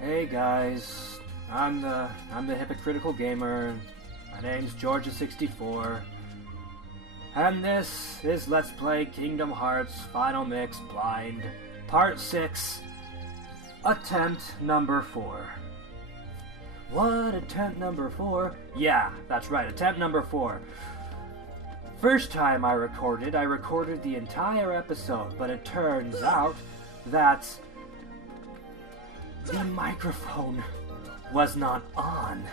Hey guys, I'm the hypocritical gamer. My name's Georgia64, and this is Let's Play Kingdom Hearts Final Mix Blind Part 6, Attempt Number 4. What? Attempt number 4? Yeah, that's right, attempt number 4. First time I recorded the entire episode, but it turns out that the microphone was not on.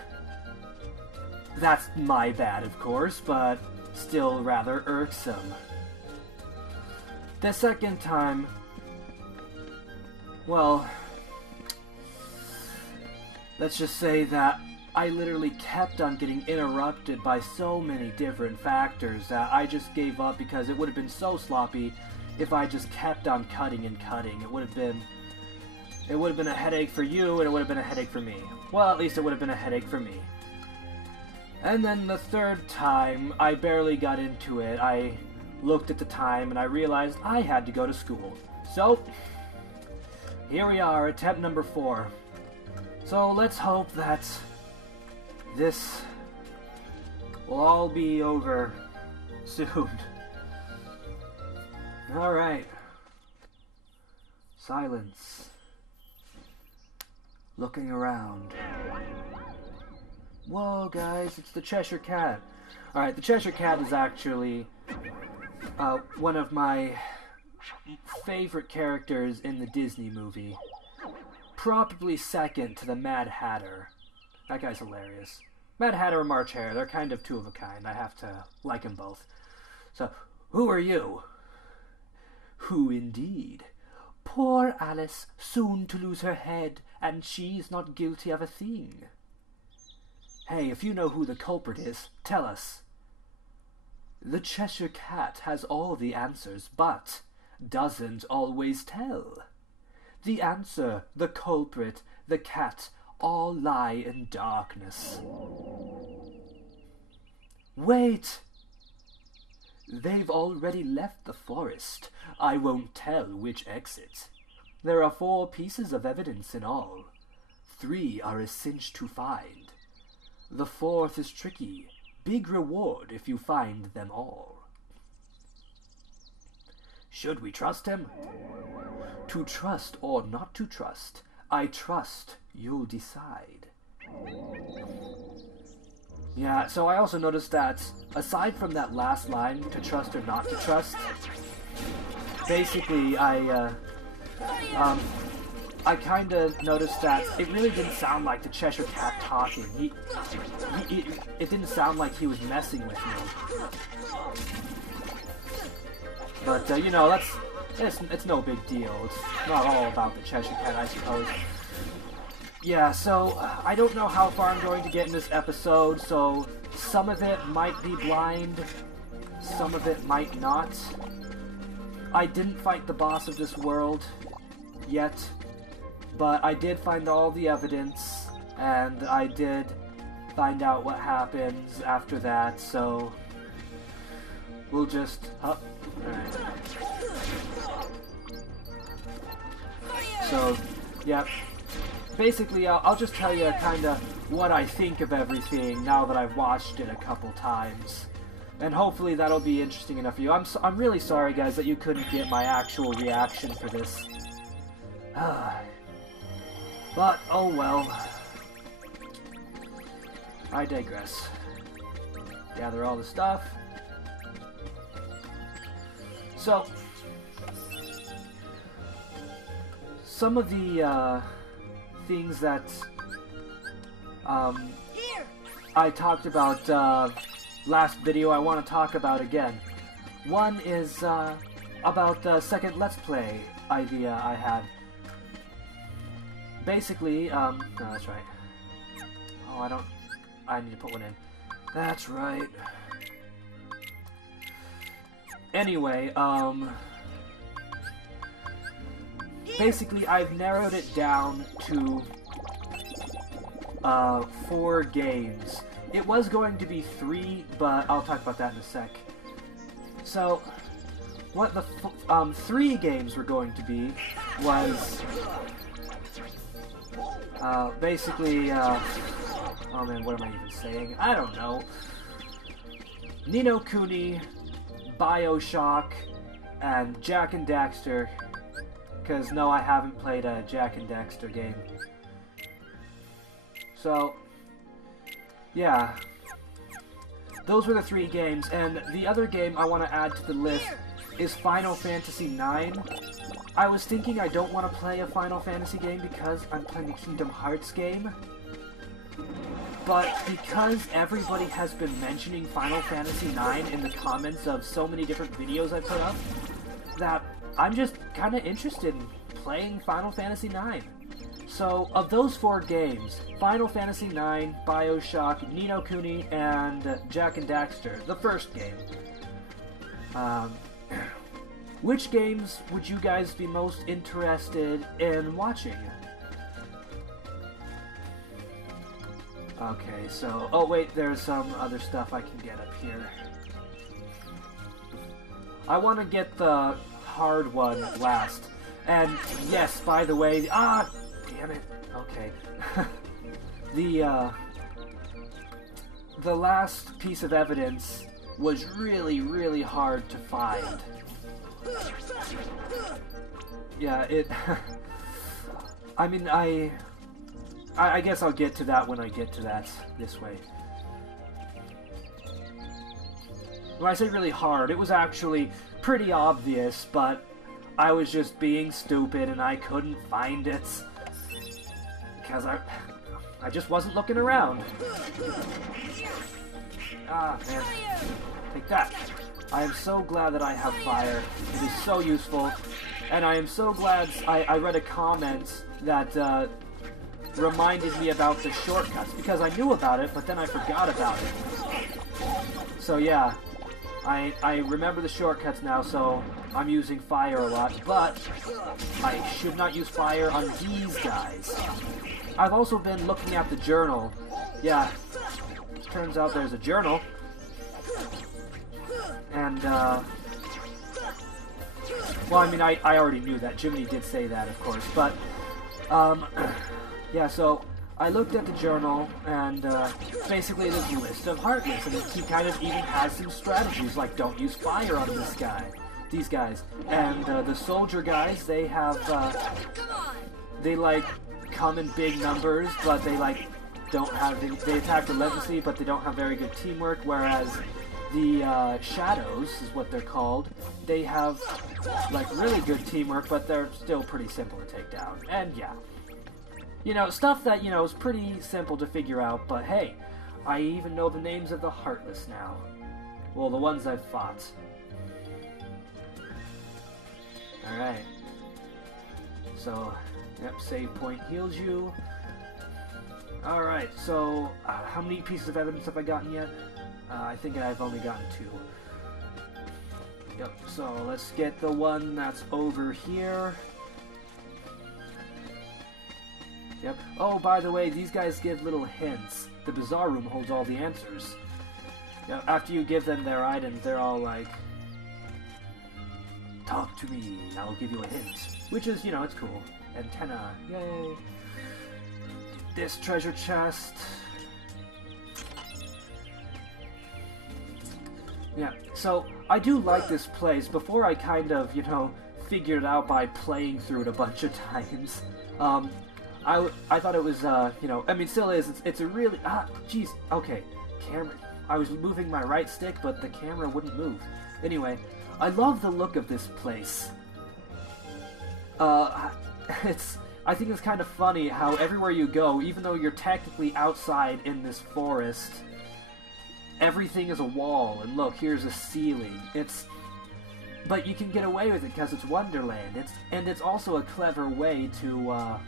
That's my bad, of course, but still rather irksome. The second time, well, let's just say that I literally kept on getting interrupted by so many different factors that I just gave up because it would have been so sloppy if I just kept on cutting and cutting. It would have been a headache for you, and it would have been a headache for me. Well, at least it would have been a headache for me. And then the third time, I barely got into it. I looked at the time, and I realized I had to go to school. So, here we are, attempt number 4. So let's hope that this will all be over soon. Alright. Silence. Looking around. Whoa, guys, it's the Cheshire Cat. Alright, the Cheshire Cat is actually one of my favorite characters in the Disney movie. Probably second to the Mad Hatter. That guy's hilarious. Mad Hatter and March Hare, they're kind of two of a kind. I have to like them both. So, who are you? Who indeed? Poor Alice, soon to lose her head, and she's not guilty of a thing. Hey, if you know who the culprit is, tell us. The Cheshire Cat has all the answers, but doesn't always tell. The answer, the culprit, the cat, all lie in darkness. Wait! They've already left the forest. I won't tell which exit. There are 4 pieces of evidence in all. 3 are a cinch to find. The 4th is tricky. Big reward if you find them all. Should we trust him? To trust or not to trust, I trust you'll decide. Yeah, so I also noticed that, aside from that last line, to trust or not to trust, basically I kind of noticed that it really didn't sound like the Cheshire Cat talking. It didn't sound like he was messing with me. But, you know, it's no big deal. It's not all about the Cheshire Cat, I suppose. Yeah, so I don't know how far I'm going to get in this episode, so some of it might be blind, some of it might not. I didn't fight the boss of this world yet, but I did find all the evidence, and I did find out what happens after that, so we'll just... Oh, alright. So, yeah. Basically, I'll just tell you kind of what I think of everything now that I've watched it a couple times. And hopefully that'll be interesting enough for you. I'm really sorry, guys, that you couldn't get my actual reaction for this. But, oh well. I digress. Gather all the stuff. So, some of the, things that I talked about last video I want to talk about again. One is about the second Let's Play idea I had. Basically, no, that's right. Oh, I need to put one in. That's right. Anyway, basically, I've narrowed it down to 4 games. It was going to be 3, but I'll talk about that in a sec. So, what the 3 games were going to be was Basically, oh man, what am I even saying? I don't know. Ni no Kuni, Bioshock, and Jak and Daxter. Because, no, I haven't played a Jak and Daxter game. So, yeah. Those were the 3 games, and the other game I want to add to the list is Final Fantasy IX. I was thinking I don't want to play a Final Fantasy game because I'm playing a Kingdom Hearts game. But because everybody has been mentioning Final Fantasy IX in the comments of so many different videos I put up, that I'm just kind of interested in playing Final Fantasy IX. So, of those 4 games, Final Fantasy IX, Bioshock, Ni no Kuni, and Jak and Daxter, the first game, which games would you guys be most interested in watching? Okay, so... Oh, wait, there's some other stuff I can get up here. I want to get the hard one last. And, yes, by the way... Ah! Damn it. Okay. The last piece of evidence was really, really hard to find. Yeah, it... I mean, I guess I'll get to that when I get to that this way. When I say really hard, it was actually pretty obvious, but I was just being stupid and I couldn't find it. Because I just wasn't looking around. Ah, man. Take that. I am so glad that I have fire. It is so useful. And I am so glad I read a comment that reminded me about the shortcuts. Because I knew about it, but then I forgot about it. So yeah, I remember the shortcuts now, so I'm using fire a lot. But I should not use fire on these guys. I've also been looking at the journal. Yeah, turns out there's a journal. And, well, I mean, I already knew that. Jiminy did say that, of course. But, yeah, so I looked at the journal, and basically there's a list of Heartless, and he kind of even has some strategies, like don't use fire on these guys. And the soldier guys, they have, they, like, come in big numbers, but they, like, don't have, they attack relentlessly, but they don't have very good teamwork, whereas the Shadows, is what they're called, they have, like, really good teamwork, but they're still pretty simple to take down. And, yeah. You know, stuff that, you know, is pretty simple to figure out, but hey, I even know the names of the Heartless now. Well, the ones I've fought. Alright. So, yep, save point heals you. Alright, so, how many pieces of evidence have I gotten yet? I think I've only gotten 2. Yep, so let's get the one that's over here. Yep. Oh, by the way, these guys give little hints. The Bazaar Room holds all the answers. Yep, after you give them their items, they're all like, talk to me, I'll give you a hint. Which is, you know, it's cool. Antenna, yay. This treasure chest. Yeah, so I do like this place. Before I kind of, you know, figured it out by playing through it a bunch of times. I thought it was, you know, I mean, still is. It's a really, jeez, okay, camera. I was moving my right stick, but the camera wouldn't move. Anyway, I love the look of this place. I think it's kind of funny how everywhere you go, even though you're technically outside in this forest, everything is a wall, and look, here's a ceiling. But you can get away with it because it's Wonderland. It's also a clever way to,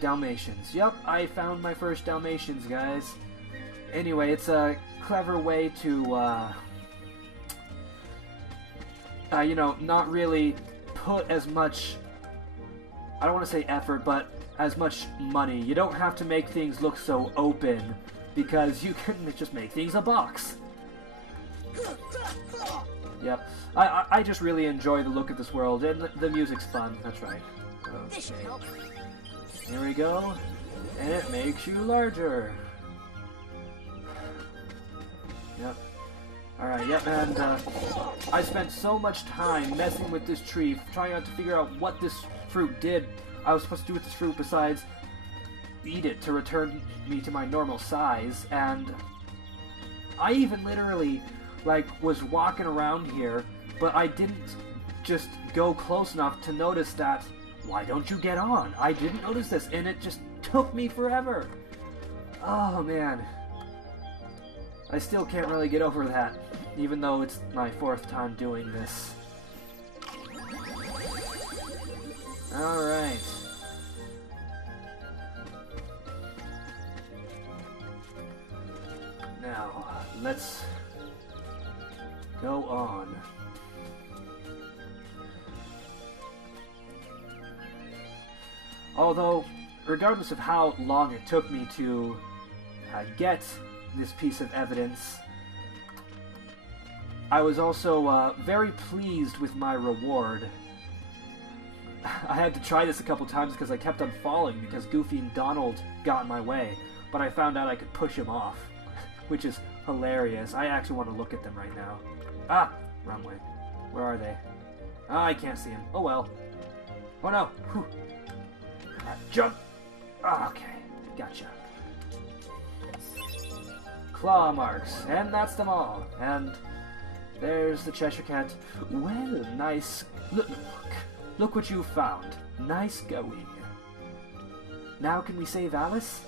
Dalmatians. Yep, I found my first Dalmatians, guys. Anyway, it's a clever way to, you know, not really put as much, I don't want to say effort, but as much money. You don't have to make things look so open, because you can just make things a box. Yep. I just really enjoy the look of this world, and the music's fun, that's right. Okay. Here we go. And it makes you larger. Yep. Alright, yep, and I spent so much time messing with this tree, trying out to figure out what this fruit did. I was supposed to do with this fruit besides eat it to return me to my normal size, and I even literally, like, was walking around here, but I didn't just go close enough to notice that, why don't you get on? I didn't notice this, and it just took me forever. Oh, man. I still can't really get over that, even though it's my 4th time doing this. Alright. Now, let's go on. Although, regardless of how long it took me to get this piece of evidence, I was also very pleased with my reward. I had to try this a couple times because I kept on falling because Goofy and Donald got in my way, but I found out I could push him off, which is hilarious. I actually want to look at them right now. Ah! Wrong way. Where are they? Ah, I can't see them. Oh well. Oh no! Whew. Jump! Ah, okay. Gotcha. Claw marks. And that's them all. And there's the Cheshire Cat. Well, nice. Look what you found. Nice going. Now can we save Alice?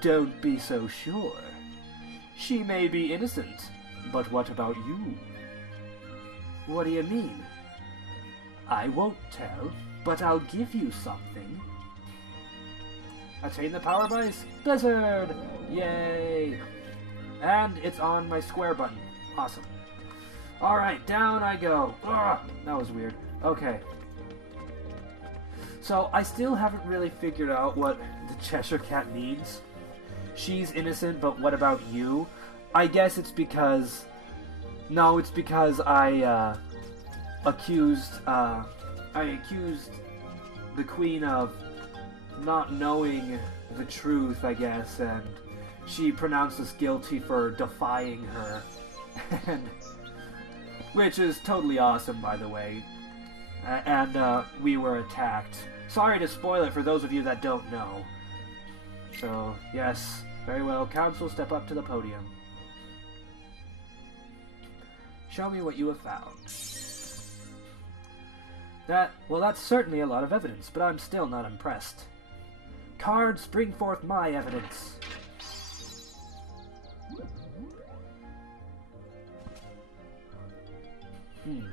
Don't be so sure. She may be innocent, but what about you? What do you mean? I won't tell, but I'll give you something. Attain the power by Blizzard! Yay! And it's on my square button. Awesome. Alright, down I go. Ugh, that was weird. Okay. So, I still haven't really figured out what the Cheshire Cat needs. She's innocent, but what about you? I guess it's because... No, it's because I accused the Queen of not knowing the truth, I guess, and she pronounced us guilty for defying her. And, which is totally awesome, by the way. And we were attacked. Sorry to spoil it for those of you that don't know. So, yes, very well, Council, step up to the podium. Show me what you have found. Well, that's certainly a lot of evidence, but I'm still not impressed. Cards, bring forth my evidence.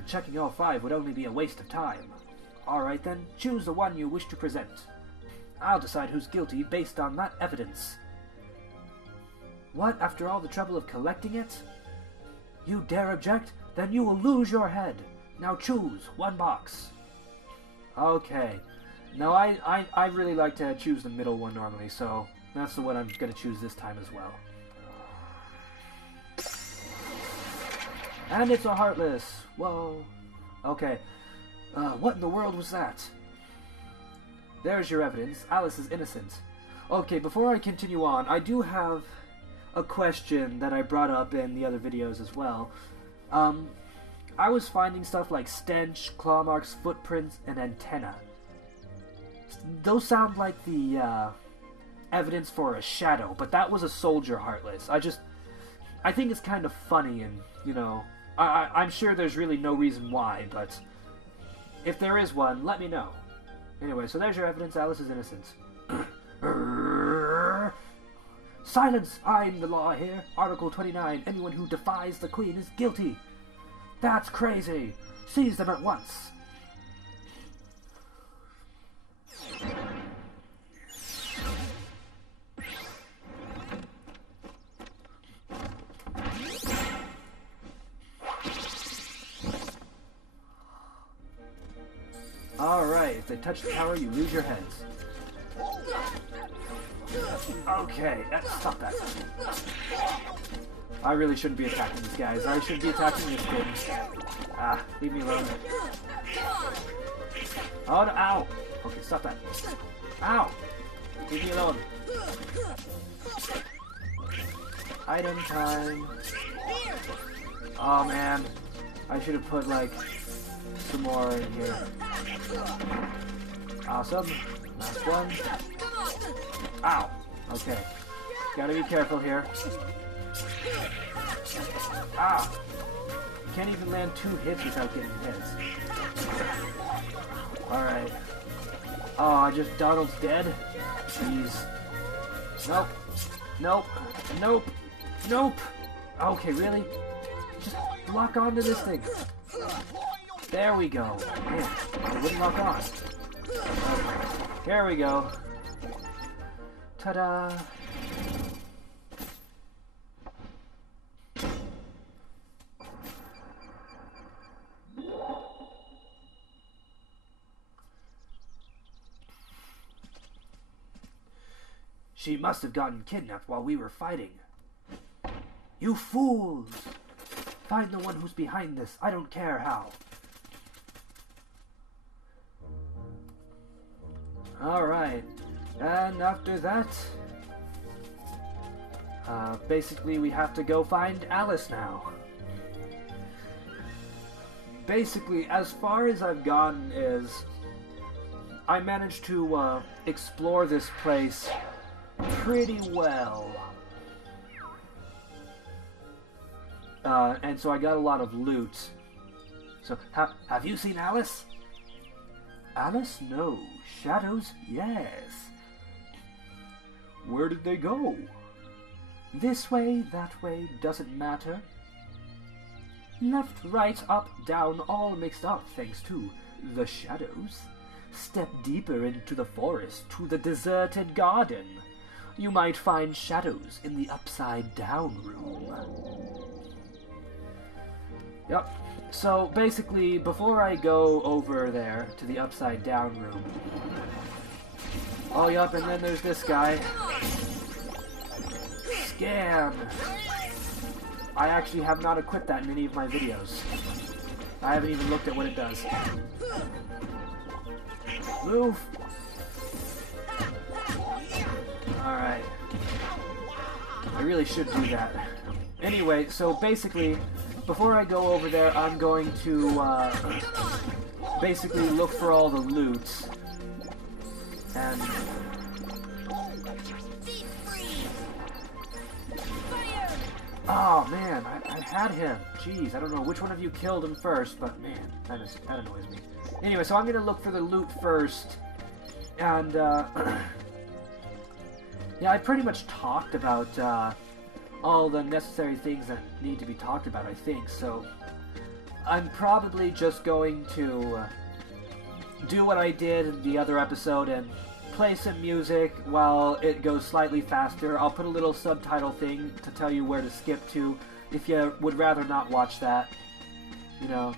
Checking all 5 would only be a waste of time. Alright then, choose the one you wish to present. I'll decide who's guilty based on that evidence. What, after all the trouble of collecting it? You dare object? Then you will lose your head. Now choose one box. Okay. Now I really like to choose the middle one normally, so that's the one I'm going to choose this time as well. And it's a Heartless. Whoa. Okay. What in the world was that? There's your evidence. Alice is innocent. Okay, before I continue on, I do have a question that I brought up in the other videos as well. I was finding stuff like stench, claw marks, footprints, and antenna. Those sound like the evidence for a shadow, but that was a soldier Heartless. I think it's kind of funny, and, you know, I'm sure there's really no reason why, but if there is one, let me know. Anyway, so there's your evidence. Alice is innocent. Silence! I'm the law here. Article 29. Anyone who defies the Queen is guilty. That's crazy. Seize them at once. Alright, if they touch the tower, you lose your heads. Okay, stop that. I really shouldn't be attacking these guys. I should be attacking this thing. Ah, leave me alone. Oh, no, ow! Okay, stop that. Ow! Leave me alone. Item time. Oh man. I should have put like some more in here. Awesome. Last one. Ow! Okay. Gotta be careful here. Ah! Can't even land 2 hits without getting hits. Alright. Oh, Donald's dead? Jeez. Nope. Nope. Nope. Nope! Okay, really? Just lock onto this thing. There we go. Man, it wouldn't lock on. Here we go. Ta-da! She must have gotten kidnapped while we were fighting. You fools! Find the one who's behind this. I don't care how. Alright. And after that... basically we have to go find Alice now. Basically, as far as I've gotten is... I managed to explore this place pretty well. And so I got a lot of loot. So, have you seen Alice? Alice? No. Shadows? Yes. Where did they go? This way, that way, doesn't matter. Left, right, up, down, all mixed up thanks to the shadows. Step deeper into the forest to the deserted garden. You might find shadows in the upside-down room. Yep. So, basically, before I go over there to the upside-down room... Oh, yup, and then there's this guy. Scan! I actually have not equipped that in any of my videos. I haven't even looked at what it does. Move! Alright. I really should do that. Anyway, so basically, before I go over there, I'm going to, basically look for all the loot. And... Oh, man, I had him. Jeez, I don't know which one of you killed him first, but man, that annoys me. Anyway, so I'm gonna look for the loot first. And, yeah, I pretty much talked about, all the necessary things that need to be talked about, I think, so I'm probably just going to do what I did in the other episode and play some music while it goes slightly faster. I'll put a little subtitle thing to tell you where to skip to if you would rather not watch that, you know.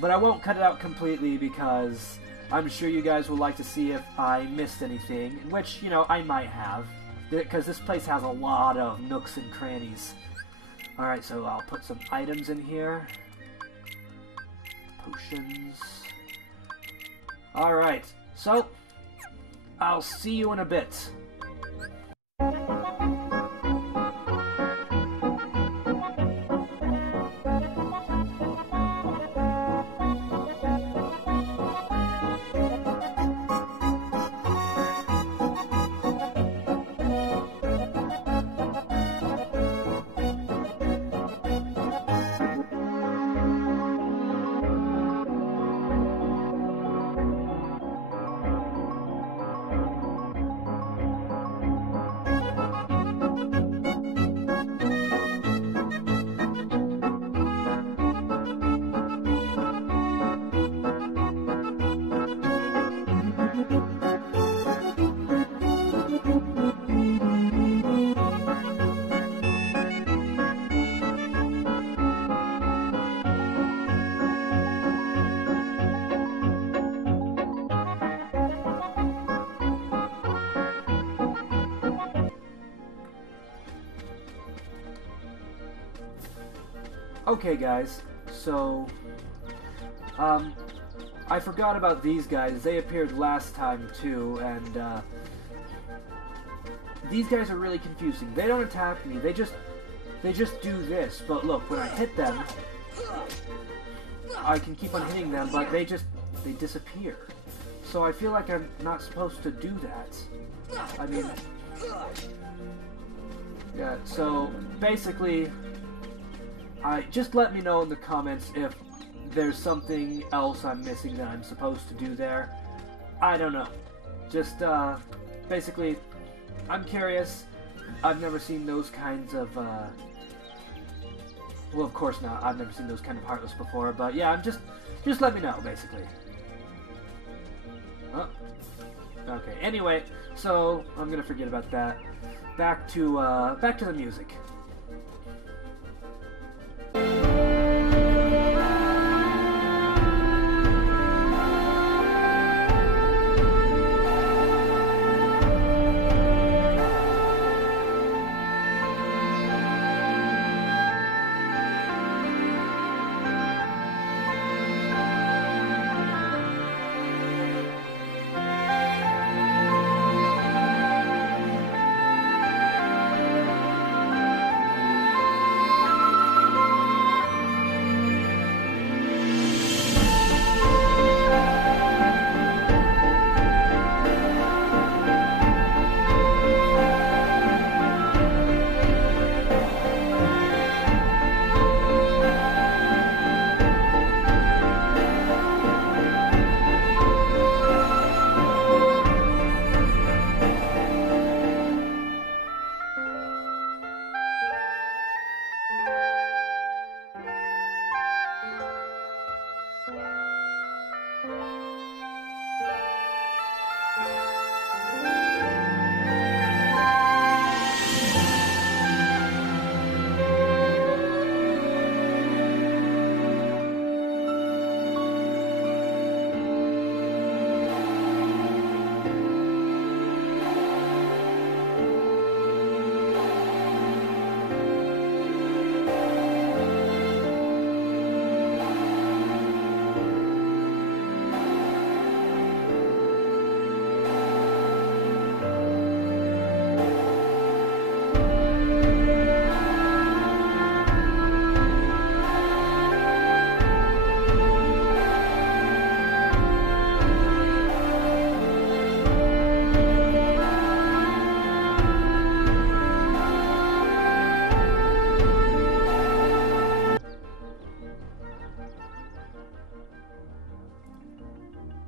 But I won't cut it out completely because I'm sure you guys will like to see if I missed anything, which, you know, I might have. Because this place has a lot of nooks and crannies. Alright, so I'll put some items in here. Potions. Alright, so I'll see you in a bit. Okay guys, so, I forgot about these guys. They appeared last time too, and these guys are really confusing. They don't attack me. They just do this. But look, when I hit them, I can keep on hitting them, but they disappear. So I feel like I'm not supposed to do that. I mean, yeah. So basically, just let me know in the comments if there's something else I'm missing that I'm supposed to do there. I don't know. Just, basically, I'm curious. I've never seen those kinds of, well, of course not. I've never seen those kind of Heartless before, but yeah, just let me know, basically. Oh. Okay, anyway, so, I'm gonna forget about that. Back to the music.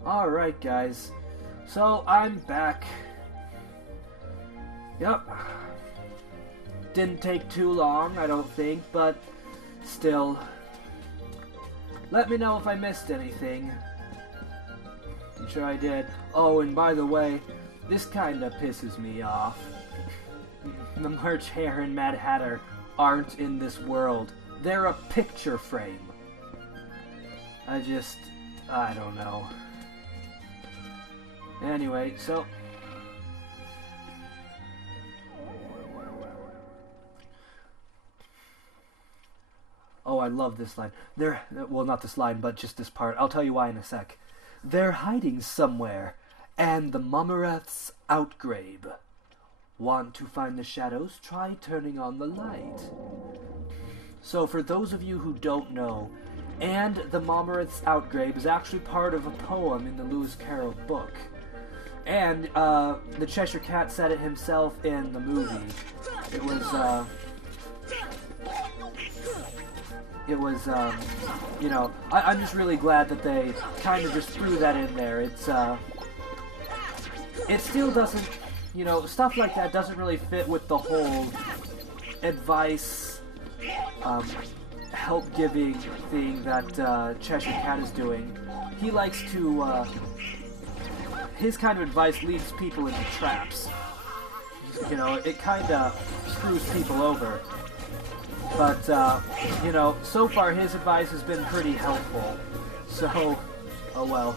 Alright guys, so I'm back. Yep. Didn't take too long, I don't think, but still. Let me know if I missed anything. I'm sure I did. Oh, and by the way, this kinda pisses me off. The March Hare and Mad Hatter aren't in this world. They're a picture frame. I don't know. Anyway, so... Oh, I love this line. Well, not this line, but just this part. I'll tell you why in a sec. They're hiding somewhere, and the Momoreth's outgrabe. Want to find the shadows? Try turning on the light. So, for those of you who don't know, and the Momoreth's outgrabe is actually part of a poem in the Lewis Carroll book. And the Cheshire Cat said it himself in the movie. It was, you know, I'm just really glad that they kind of just threw that in there. It still doesn't, you know, stuff like that doesn't really fit with the whole advice, help-giving thing that Cheshire Cat is doing. He likes to, his kind of advice leads people into traps. You know, it kind of screws people over. But, you know, so far his advice has been pretty helpful. So, oh well.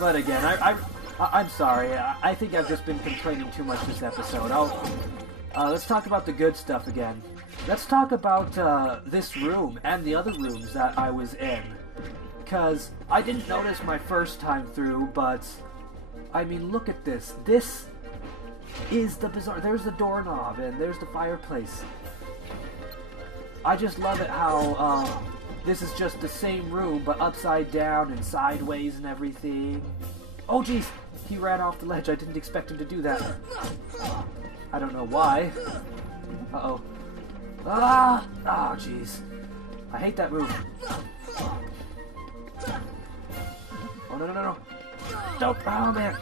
But again, I'm sorry. I think I've just been complaining too much this episode. Let's talk about the good stuff again. let's talk about this room and the other rooms that I was in. Because I didn't notice my first time through, but I mean, look at this. This is the bizarre. There's the doorknob and there's the fireplace. I just love it how this is just the same room, but upside down and sideways and everything. Oh, jeez. He ran off the ledge. I didn't expect him to do that. I don't know why. Uh-oh. Ah! Oh, jeez. I hate that move. Oh, no, no, no, no. Don't. Oh, man.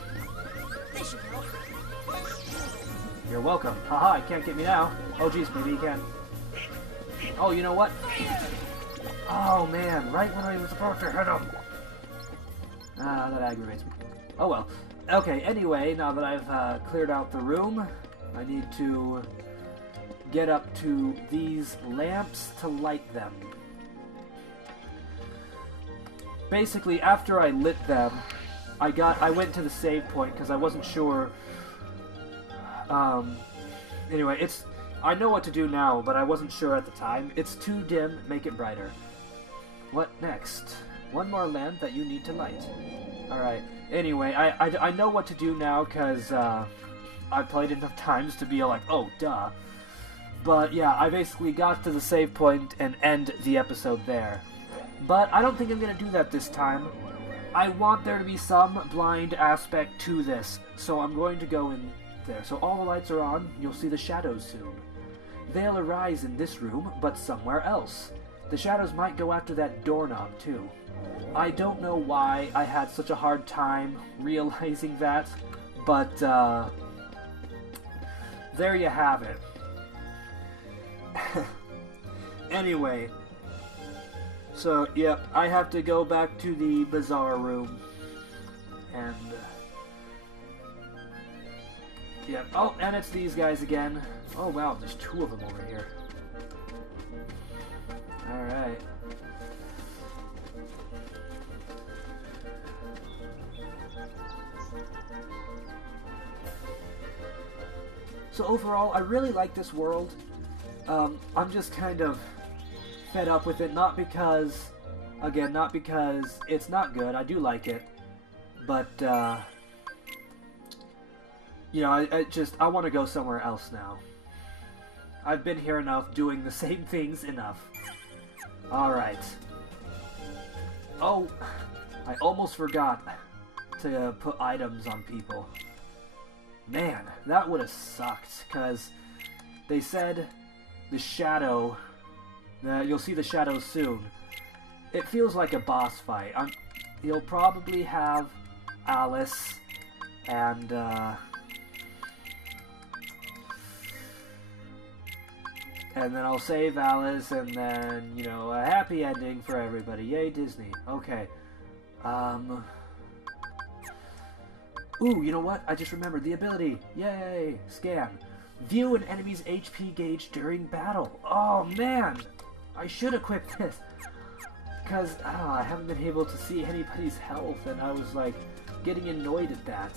You're welcome. Haha, he can't get me now. Oh, jeez, maybe he can. Oh, you know what? Oh, man. Right when I was about to hit him. Ah, that aggravates me. Oh, well. Okay, anyway, now that I've cleared out the room, I need to get up to these lamps to light them. Basically, after I lit them, I went to the save point because I wasn't sure. Anyway, I know what to do now, but I wasn't sure at the time. It's too dim, make it brighter. What next? One more lamp that you need to light. Alright, anyway, I know what to do now because I've played enough times to be like, oh, duh. But yeah, I basically got to the save point and end the episode there. But I don't think I'm going to do that this time. I want there to be some blind aspect to this, so I'm going to go in there. So all the lights are on, you'll see the shadows soon. They'll arise in this room, but somewhere else. The shadows might go after that doorknob too. I don't know why I had such a hard time realizing that, but there you have it. Anyway, so yep, I have to go back to the bazaar room, and yep. Oh, and it's these guys again. Oh wow, there's two of them over here. All right. So overall, I really like this world. I'm just kind of fed up with it, not because it's not good. I do like it, but you know, I want to go somewhere else now. I've been here enough, doing the same things enough. All right. Oh, I almost forgot to put items on people. Man, that would have sucked, because they said the shadow, you'll see the shadow soon. It feels like a boss fight. You'll probably have Alice and then I'll save Alice, and then, you know, a happy ending for everybody. Yay, Disney. Okay. Ooh, you know what? I just remembered the ability. Yay! Scan. View an enemy's HP gauge during battle. Oh, man! I should equip this. Because I haven't been able to see anybody's health, and I was, like, getting annoyed at that.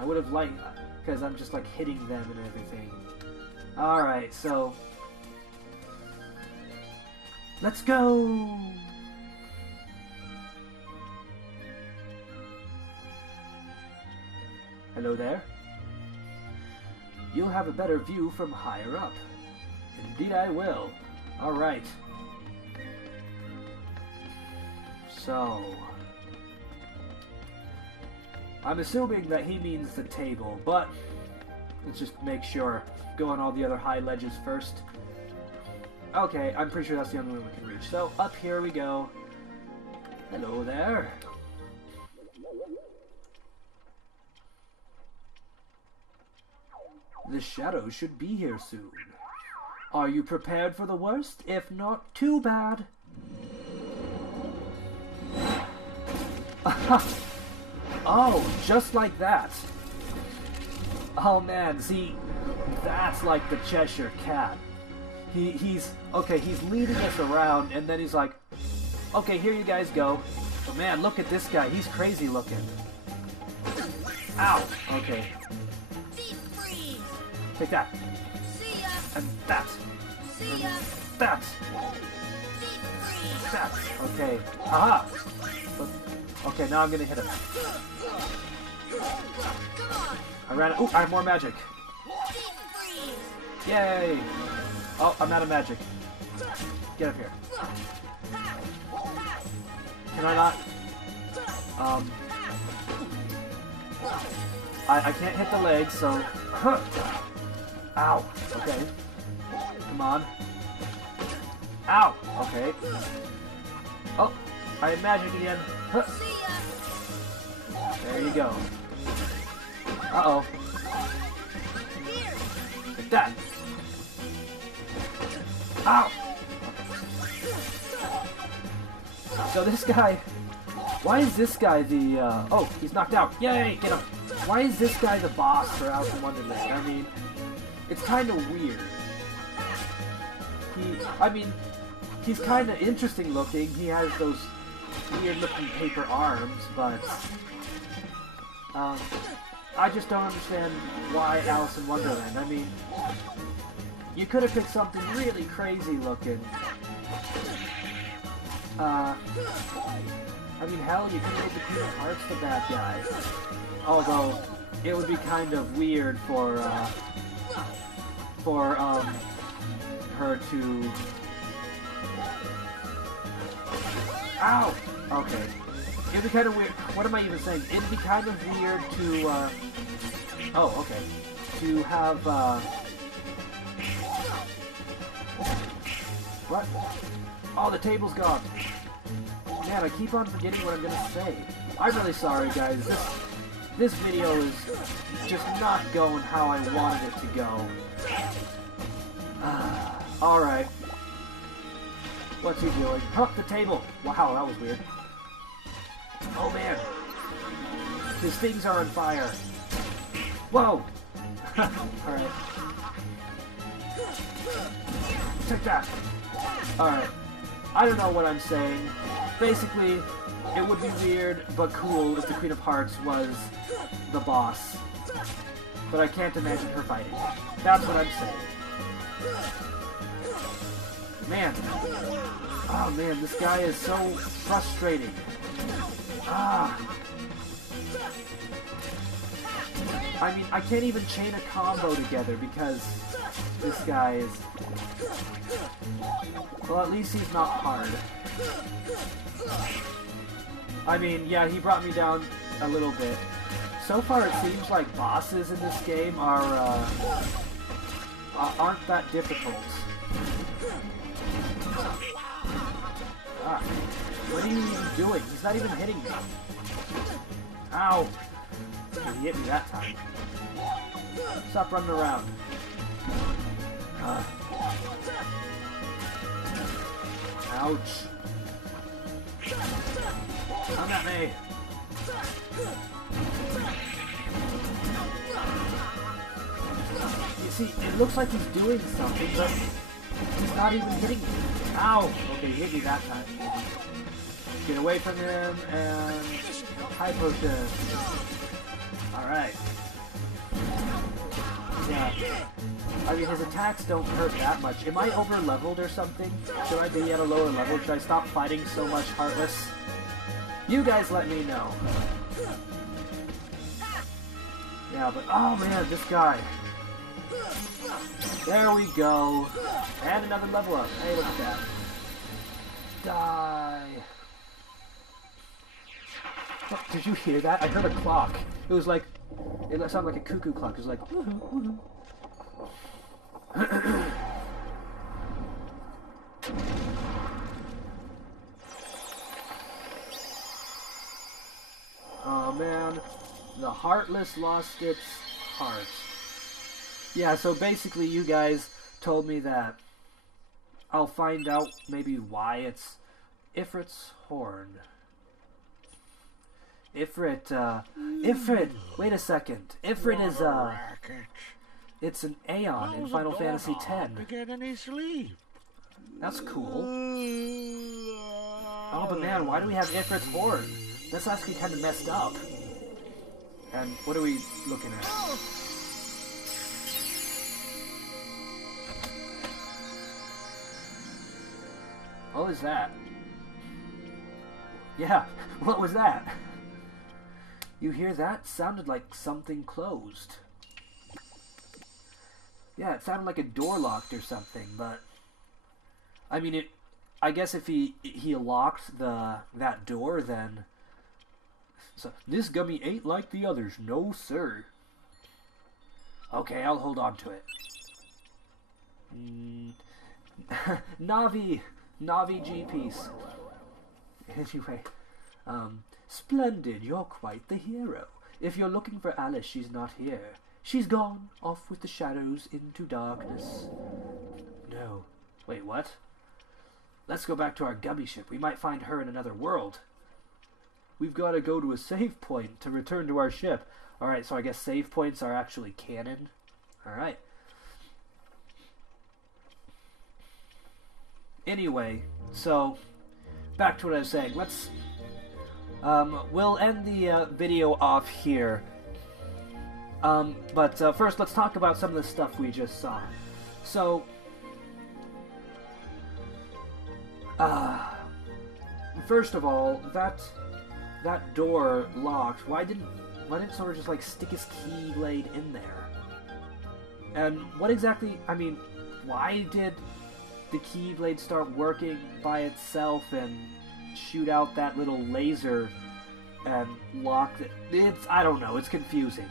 I would have liked... because I'm just, like, hitting them and everything. Alright, so... let's go! Hello there. You'll have a better view from higher up. Indeed I will. Alright. So... I'm assuming that he means the table, but let's just make sure. Go on all the other high ledges first. Okay, I'm pretty sure that's the only one we can reach. So, up here we go. Hello there. The shadows should be here soon. Are you prepared for the worst? If not, too bad. Oh, just like that. Oh man, see, that's like the Cheshire Cat. He's leading us around, and then he's like, okay, here you guys go. But man, look at this guy. He's crazy looking. Ow. Okay. Take that. And that. That! That! Okay. Aha! Okay, now I'm gonna hit him. I ran. Ooh, I have more magic. Yay! Oh, I'm out of magic. Get up here. Can I not? I can't hit the legs, so... Huh. Ow! Okay. Come on. Ow! Okay. Oh! I have magic again. Huh. There you go. Uh-oh. Like that. Ow! So this guy... Why is this guy the, Oh, he's knocked out. Yay! Get him! Why is this guy the boss for Alice in Wonderland? I mean, it's kind of weird. He's kind of interesting looking. He has those weird-looking paper arms, but... I just don't understand why Alice in Wonderland. I mean, you could have picked something really crazy looking. I mean, hell, you could have made the Queen of Hearts the bad guy. Although, it would be kind of weird for her to... Ow! Okay. It'd be kind of weird. What am I even saying? It'd be kind of weird to, Oh, okay. To have, What? Oh, the table's gone. Man, I keep on forgetting what I'm gonna say. I'm really sorry, guys. This video is just not going how I wanted it to go. Alright. What's he doing? Huh, the table! Wow, that was weird. Oh man. His things are on fire. Whoa! Alright. Take that! Alright. I don't know what I'm saying. Basically, it would be weird but cool if the Queen of Hearts was the boss. But I can't imagine her fighting. That's what I'm saying. Man. Oh man, this guy is so frustrating. Ah. I mean, I can't even chain a combo together because this guy is... Well, at least he's not hard. I mean, yeah, he brought me down a little bit. So far, it seems like bosses in this game are, aren't that difficult. Ah, what are you even doing? He's not even hitting me. Ow! He hit me that time. Stop running around. Ouch. Come at me. You see, it looks like he's doing something, but he's not even hitting me. Ow! Okay, he hit me that time. Get away from him, and... High potion. Alright. Yeah. I mean, his attacks don't hurt that much. Am I over-leveled or something? Should I be at a lower level? Should I stop fighting so much Heartless? You guys let me know. Yeah, but... Oh, man, this guy. There we go. And another level up. Hey, look at that. Die. Oh, did you hear that? I heard a clock. It was like... It sounded like a cuckoo clock. It was like... Woohoo, woohoo. Oh man, the Heartless lost its heart. Yeah, so basically you guys told me that I'll find out maybe why it's Ifrit's horn. Ifrit, wait a second. Ifrit is, it's an Aeon in Final Fantasy X. To get any sleep. That's cool. Oh, but man, why do we have Ifrit's horn? That's actually kind of messed up. And what are we looking at? What was that? Yeah, what was that? You hear that? Sounded like something closed. Yeah, it sounded like a door locked or something, but... I mean, I guess if he locked that door, then... So, this gummy ain't like the others, no sir. Okay, I'll hold on to it. Navi G-piece. Anyway, splendid, you're quite the hero. If you're looking for Alice, she's not here. She's gone, off with the shadows into darkness. No. Wait, what? Let's go back to our gummy ship. We might find her in another world. We've got to go to a save point to return to our ship. Alright, so I guess save points are actually canon. Alright. Anyway, so back to what I was saying. Let's we'll end the video off here. But first, let's talk about some of the stuff we just saw. So, first of all, that door locked. Why didn't sort of just like stick his keyblade in there? And what exactly? I mean, why did the keyblade start working by itself and shoot out that little laser and lock it? I don't know. It's confusing.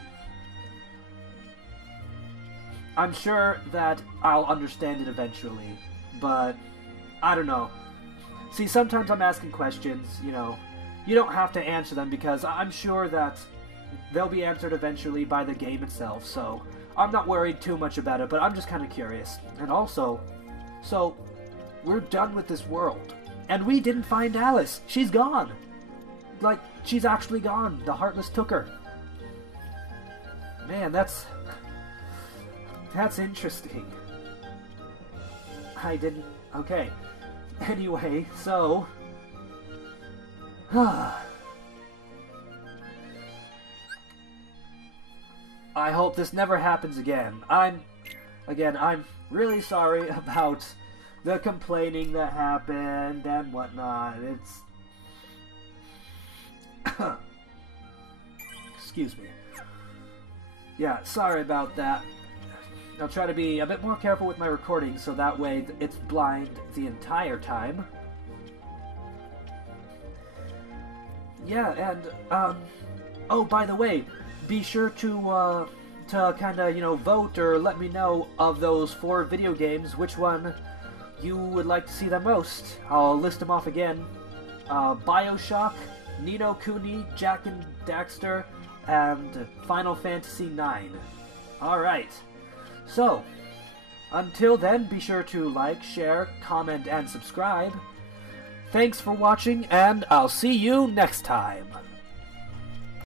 I'm sure that I'll understand it eventually, but I don't know. See, sometimes I'm asking questions, you know. You don't have to answer them because I'm sure that they'll be answered eventually by the game itself, so I'm not worried too much about it, but I'm just kind of curious. And also, so, we're done with this world. And we didn't find Alice. She's gone. Like, she's actually gone. The Heartless took her. Man, that's interesting. I didn't... Okay. Anyway, so... I hope this never happens again. I'm really sorry about the complaining that happened and whatnot. It's... Excuse me. Yeah, sorry about that. I'll try to be a bit more careful with my recording so that way it's blind the entire time. Yeah, and, oh, by the way, be sure to kind of, you know, vote or let me know of those 4 video games, which one you would like to see the most. I'll list them off again. BioShock, Ni no Kuni, Jak and Daxter, and Final Fantasy IX. Alright. So, until then, be sure to like, share, comment, and subscribe. Thanks for watching, and I'll see you next time.